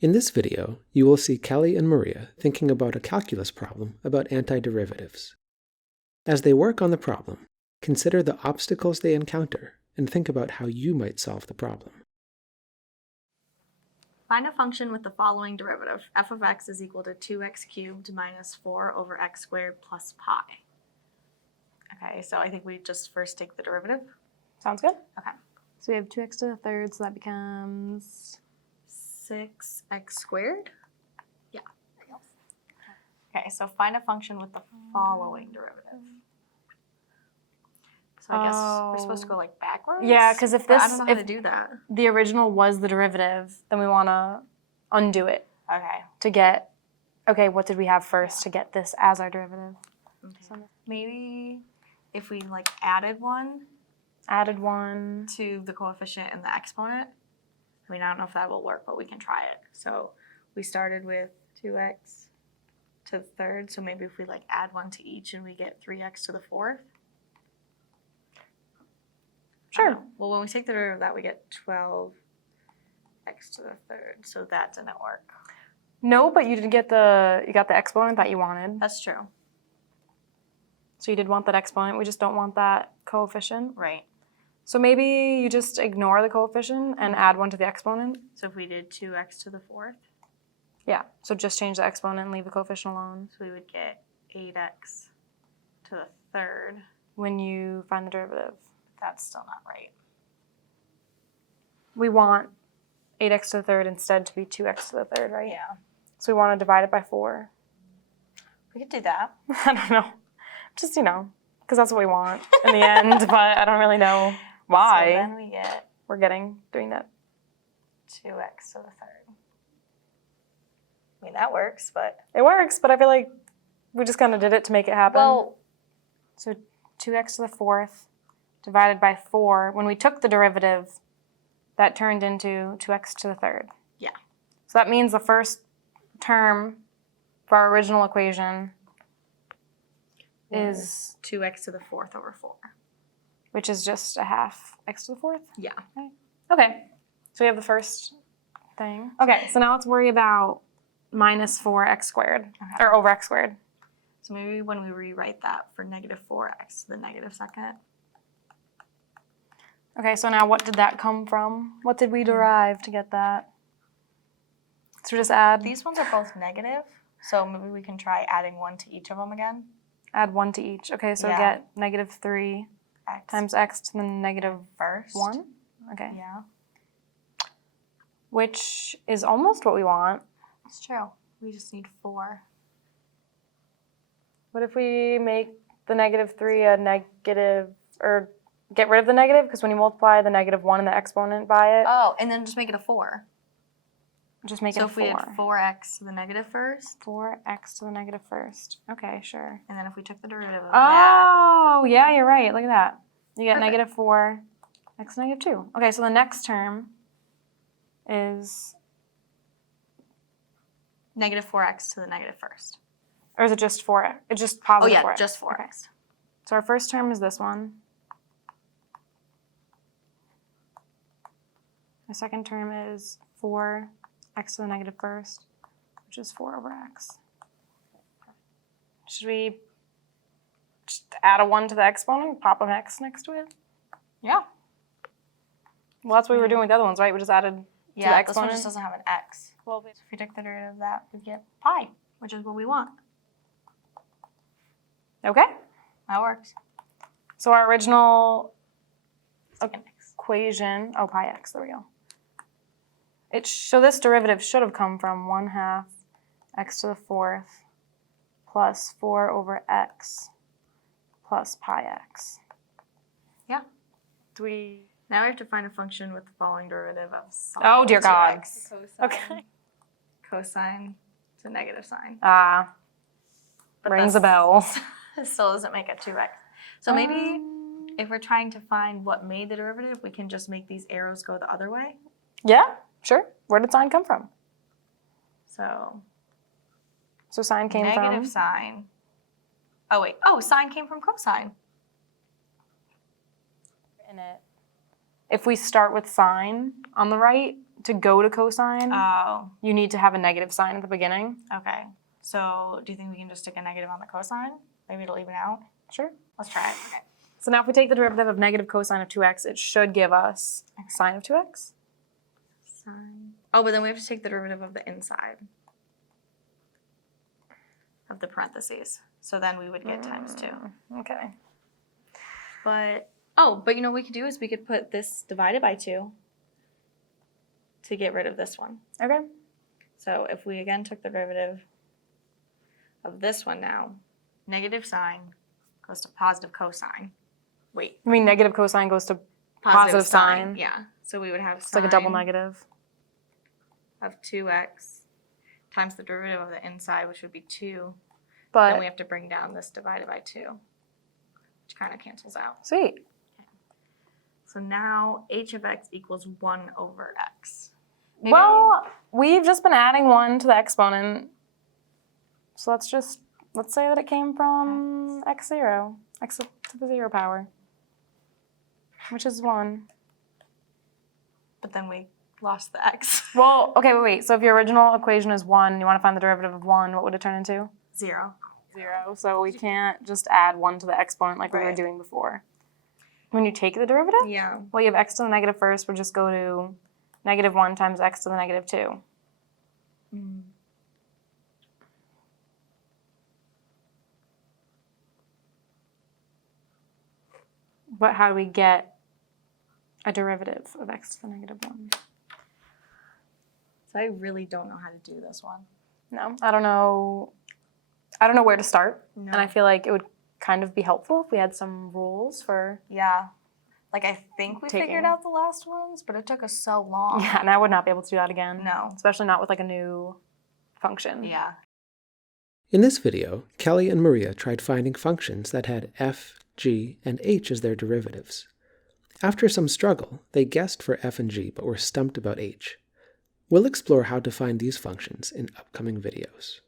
In this video, you will see Kelly and Maria thinking about a calculus problem about antiderivatives. As they work on the problem, consider the obstacles they encounter and think about how you might solve the problem. Find a function with the following derivative. F of x is equal to 2x cubed minus 4 over x squared plus pi. Okay, so I think we just first take the derivative. Sounds good. Okay. So we have 2x to the third, so that becomes 6x squared? Yeah. Okay, so find a function with the following derivative. So I guess we're supposed to go like backwards? Yeah, because if I don't know how to do that. the original was the derivative, then we want to undo it Okay. to get, okay, what did we have first to get this as our derivative? Okay. So maybe if we like added one Added 1. to the coefficient and the exponent. I mean, I don't know if that will work, but we can try it. So we started with 2x to the third, so maybe if we like add one to each and we get 3x to the fourth. Sure. Well, when we take the derivative of that, we get 12x to the third, so that didn't work. No, but you did get you got the exponent that you wanted. That's true. So you did want that exponent, we just don't want that coefficient. Right. So maybe you just ignore the coefficient and add 1 to the exponent. So if we did 2x to the fourth, Yeah, so just change the exponent and leave the coefficient alone so we would get 8x to the third. when you find the derivative. That's still not right. We want 8x to the third instead to be 2x to the third, right? Yeah. So we want to divide it by 4. We could do that. I don't know. Just, because that's what we want in the end, but I don't really know why So then we get we're doing that. 2x to the third. I mean, that works, but... It works, but I feel like we just kind of did it to make it happen. Well, So 2x to the fourth divided by 4. When we took the derivative, that turned into 2x to the third. yeah. So that means the first term for our original equation is, 2x to the fourth over 4. which is just a half x to the fourth. Yeah. Okay, so we have the first thing. Okay, so now let's worry about minus 4x squared, or over x squared. So maybe when we rewrite that for negative 4x to the negative second. Okay, so now what did that come from? What did we derive to get that? So just add, These ones are both negative, so maybe we can try adding 1 to each of them again. add 1 to each. Okay, so Yeah. get negative 3 X times x to the negative first. 1. Okay, Yeah, which is almost what we want. it's true. We just need 4. What if we make the negative 3 a negative, or get rid of the negative? Because when you multiply the negative 1 and the exponent by it, Oh, and then just make it a 4. just make it So a if we 4. had 4x to the negative first, 4x to the negative first. Okay, sure. and then if we took the derivative of that, Oh, yeah, you're right. Look at that. You get Perfect. negative 4, x to negative 2. Okay, so the next term is, negative 4x to the negative first. or is it just 4x? It's just Oh positive yeah, 4x. just 4x. Okay. So our first term is this one. The second term is 4x to the negative first, which is 4 over x. Should we just add a 1 to the exponent, pop an x next to it? Yeah. Well, that's what we were doing with the other ones, right? We just added to the Yeah, this one exponent. just doesn't have an x. Well, If we took the derivative of that, we'd get pi, which is what we want. okay. That works. So our original Second x. equation, oh, pi x, there we go. So this derivative should have come from 1/2 x to the fourth plus 4 over x plus pi x. Yeah. Now we have to find a function with the following derivative of sine. Oh, dear to God. x. Cosine. Okay. Cosine to negative sine. Ah, But rings a bell. Still doesn't make it 2x. So maybe if we're trying to find what made the derivative, we can just make these arrows go the other way. Yeah, sure. Where did sine come from? So So sine came negative from, sine. Oh wait. Oh, sine came from cosine. in it. If we start with sine on the right, to go to cosine, Oh, you need to have a negative sign at the beginning. okay. So do you think we can just stick a negative on the cosine? Maybe it'll even out? Sure. Let's try it. Okay. So now if we take the derivative of negative cosine of 2x, it should give us sine of 2x. Sine. Oh, but then we have to take the derivative of the inside of the parentheses. So then we would get times 2. Okay. But you know what we could do is we could put this divided by 2 to get rid of this one. Okay. So if we again took the derivative of this one now, negative sine goes to positive cosine. Wait. I mean, negative cosine goes to positive sine. Yeah. So we would have It's like a double negative. of 2x times the derivative of the inside, which would be 2. But Then we have to bring down this divided by 2, which kind of cancels out. sweet. So now h of x equals 1 over x. Well, we've just been adding 1 to the exponent. So let's say that it came from x0, x to the 0 power, which is 1. But then we lost the x. Well, okay, wait. So if your original equation is 1, you want to find the derivative of 1, what would it turn into? 0. 0. So we can't just add 1 to the exponent like we were Right. doing before. When you take the derivative, Yeah. well, you have x to the negative first, we'll just go to negative 1 times x to the negative 2. Mm. But how do we get a derivative of x to the negative 1? So I really don't know how to do this one. No, I don't know where to start. No. And I feel like it would kind of be helpful if we had some rules for, Yeah. Like I think we Taking. figured out the last ones, but it took us so long. yeah, and I would not be able to do that again. No. Especially not with like a new function. Yeah. In this video, Kelly and Maria tried finding functions that had f, g, and h as their derivatives. After some struggle, they guessed for f and g but were stumped about h. We'll explore how to find these functions in upcoming videos.